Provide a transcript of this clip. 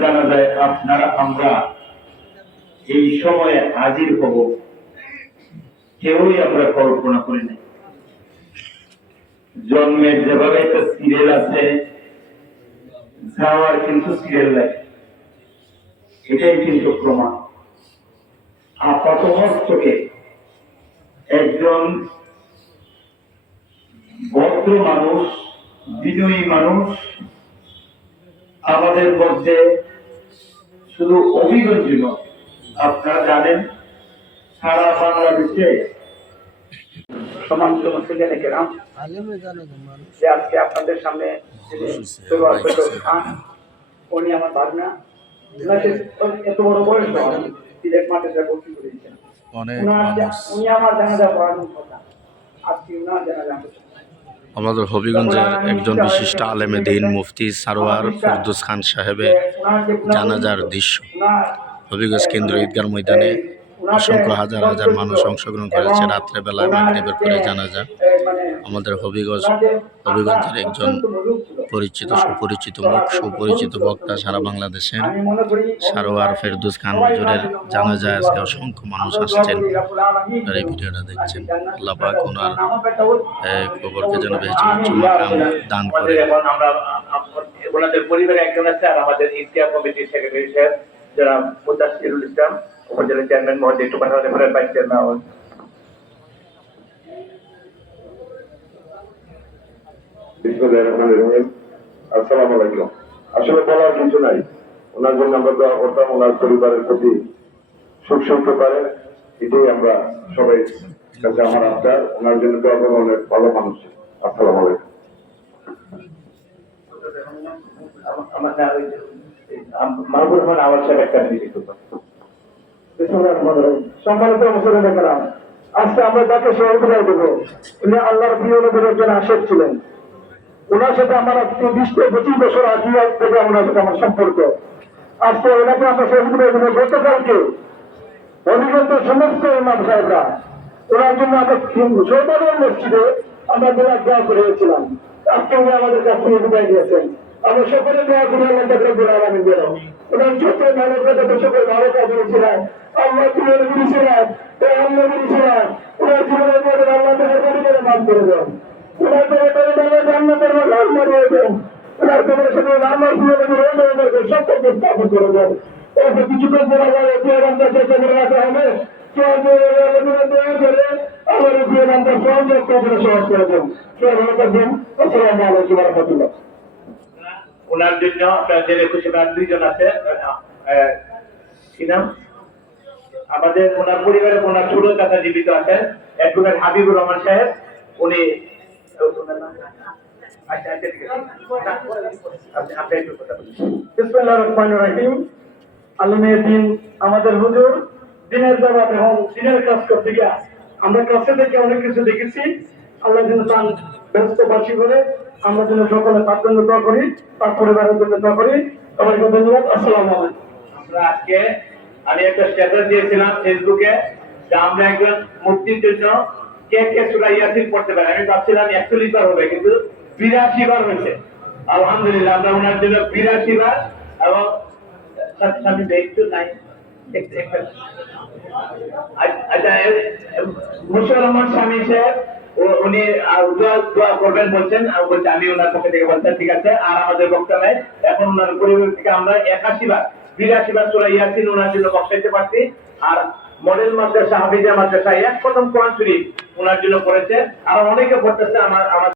জানা যায় আপনারা আমরা এই সময়ে হাজির হব কেউই আমরা কল্পনা করি নাই। জন্মের যেভাবে একটা সিরিয়াল আছে, যাওয়ার কিন্তু সিরিয়াল নাই, এটাই কিন্তু প্রমাণ। আপাতমস্তকে একজন ভদ্র মানুষ, বিনয়ী মানুষ আমাদের মধ্যে শুধু অভিগঞ্জ নয়, আপনারা জানেন সারা বাংলাদেশে সমান্ত মুসলিম কেরাম যে আজকে আপনাদের সামনে খান, উনি আমার ভাগনা, এত বড় বয়স সিলেট মাঠে ভর্তি করেছেন। উনি আমার জানাজা পড়ানোর কথা, আজকে উনার জানাজা আমাদের হবিগঞ্জের একজন বিশিষ্ট আলেমে দ্বীন মুফতি সারোয়ার ফেরদৌস খান সাহেবের জানাজার দৃশ্য। হবিগঞ্জ কেন্দ্রীয় ঈদগাহ ময়দানে অসংখ্য হাজার হাজার মানুষ অংশগ্রহণ করেছে। রাত্রেবেলায় মাগরিবের পরে জানাজা। আমাদের হবিগঞ্জের একজন পরিচিত সুপরিচিত মুখ, সুপরিচিত বক্তা সারা বাংলাদেশের সারোয়ার ফেরদৌস খান হুজুরের জানাজায় আজকে অসংখ্য মানুষ আসছেন। আপনারা এই ভিডিওটা দেখছেন। আল্লাহ পাক ওনার কবরকে যেন বেঁচে উচ্চ মাকাম দান করে। ওনাদের পরিবারে একজন আছে, আর আমাদের ইতিহাস কমিটির সেক্রেটারি সাহেব যারা মুদাসসিরুল ইসলাম, উপজেলা চেয়ারম্যান মহোদয়, একটু কথা বলে ফেরার ভাইস চেয়ারম্যান। আসসালামু আলাইকুম। আসলে বলার কিছু নাই, ওনার জন্য আমরা দোয়া করতাম, ওনার পরিবারের প্রতি সুখ শান্তি পারে, এটাই আমরা সবাই কাছে আমার আবদার। ওনার জন্য দোয়া করবো, অনেক ভালো মানুষ। আসসালামু আলাইকুম। মাহবুব রহমান আওয়াজ সাহেব একটা মিনিট সম্মানিত মুসলিম কেরাম, আজকে আমরা তাকে সহযোগিতা দেবো। উনি আল্লাহর প্রিয় নবীর একজন আশেক ছিলেন। ওনার সাথে আমার 20-25 বছর আগে থেকে ওনার সাথে আমার সম্পর্ক। আজকে ওনাকে আমরা সহযোগিতা দেবো। গতকালকে হবিগঞ্জ সমস্ত ইমাম সাহেবরা ওনার জন্য আমরা সর্বদল মসজিদে আমরা দোয়া করেছিলাম। আজকে উনি আমাদের কাছ থেকে বিদায় দিয়েছেন। আমরা সকলে দোয়া করি আল্লাহ তাআলা বলে আমি দিলাম ওনার ছোট ভালো কথা, সকল ভালো কাজ করেছিলেন। আল্লাহ তুলে দিয়েছিলেন, আল্লাহ দিয়েছিলেন ওনার জীবনের মধ্যে আল্লাহ তাআলা পরিবারের নাম করে দেন। ওনার পরিবারের জান্নাতের মধ্যে আল্লাহ দিয়ে দেন। ওনার তোমার সাথে আল্লাহ তুলে সকলকে স্থাপন করে দেন। এরপর কিছুক্ষণ পরে আবার প্রিয় বান্দা শেষ করে রাখা হবে। আমার প্রিয় বান্দা সহযোগ করে সহজ করে দেন। ভালো থাকবেন। আসসালামু আলাইকুম ওয়া রাহমাতুল্লাহ। ওনার জন্য আপনার জেলে খুশি দুইজন আছে, কি নাম আমাদের ওনার পরিবারে ওনার ছোট চাচা জীবিত আছেন, একজন হাবিবুর রহমান সাহেব, উনি বিসমিল্লাহির রহমানির রহিম। আলেমে দ্বীন আমাদের হুজুর দিনের দাওয়াত এবং দিনের কাজ করতে গিয়ে আমরা কাছে থেকে অনেক কিছু দেখেছি। আল্লাহ যেন তার ব্যস্তবাসী করে আমরা যেন সকলে তার জন্য দোয়া করি, তার পরিবারের জন্য দোয়া করি। সবাইকে ধন্যবাদ। আসসালামু আলাইকুম। আমরা আজকে আমি একটা স্ট্যাটাস দিয়েছিলাম ফেসবুকে যে আমরা একজন মুফতির জন্য কে কে সূরা ইয়াসিন পড়তে পারে। আমি ভাবছিলাম 41 বার হবে, কিন্তু 82 বার হয়েছে। আলহামদুলিল্লাহ, আমরা ওনার জন্য 82 বার এবং সাথে একটু নাই আচ্ছা মুশাররফ রহমান স্বামী সাহেব উনি দোয়া করবেন বলছেন, আমি ওনার পক্ষ থেকে বলছেন ঠিক আছে। আর আমাদের বক্তা নাই, এখন ওনার পরিবার থেকে আমরা 81 বার 82 বার সূরা ইয়াসিন ওনার জন্য বসাইতে পারছি। আর মডেল মাদ্রাসা হাফিজা মাদ্রাসা 1 প্রথম কোরআন শরীফ ওনার জন্য পড়েছে, আর অনেকে পড়তেছে। আমার